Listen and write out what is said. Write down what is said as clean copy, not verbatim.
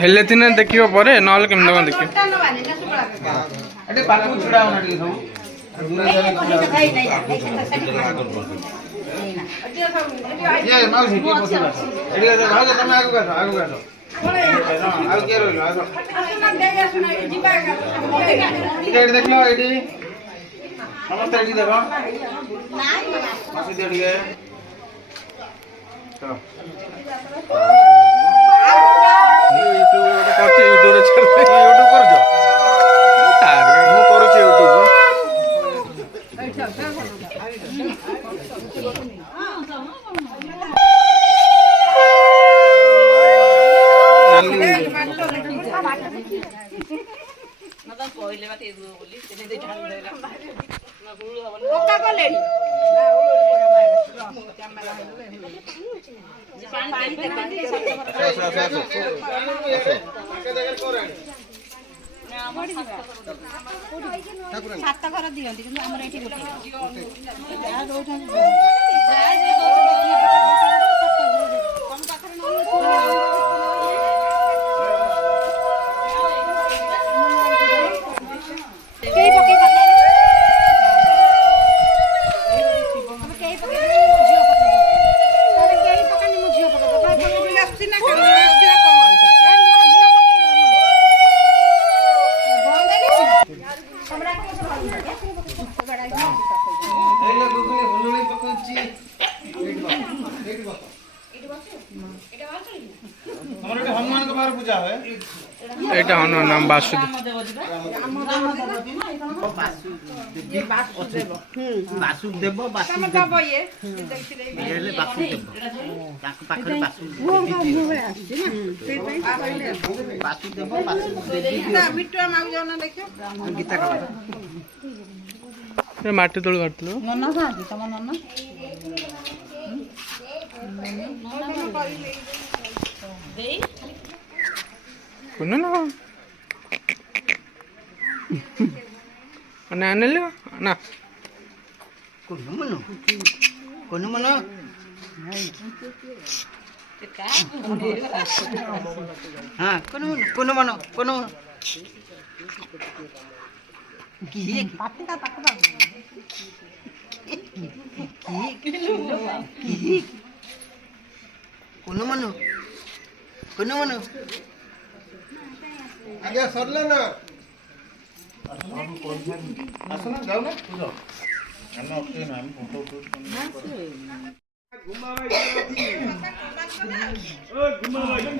हेले तीन देखियो परे नल केम दबा देखियो अटे पाकु छुड़ा होना टिके सब ये माउसी के पोसी बात एडी भाग तमे आगु गासो आ के रोइलो आगो टिकट देखलो एडी समस्त एडी देखो मासी दे टिके तो यूट्यूब रे चल यूट्यूब कर जो मु करू छी यूट्यूब सात घर दिखती आमर ये हनुमान के बाहर पूजा है एटा हनुमान नाम वासुदेव वासुदेव वासुदेव ये ले वासुदेव ताको पाखरे वासुदेव मिट्टू माग जाना देखियो गीता का ए माटी तोड़ करतलो नन्ना खाती तम नन्ना कुन ना अने आने ले ना कोन मनो हां कोन मनो की पाती का पाती की कोन मनो आगे सरले ना आसना जाओ ना तू जाओ हम ऑप्शन हम फोटो घुमा भाई ओ घुमा भाई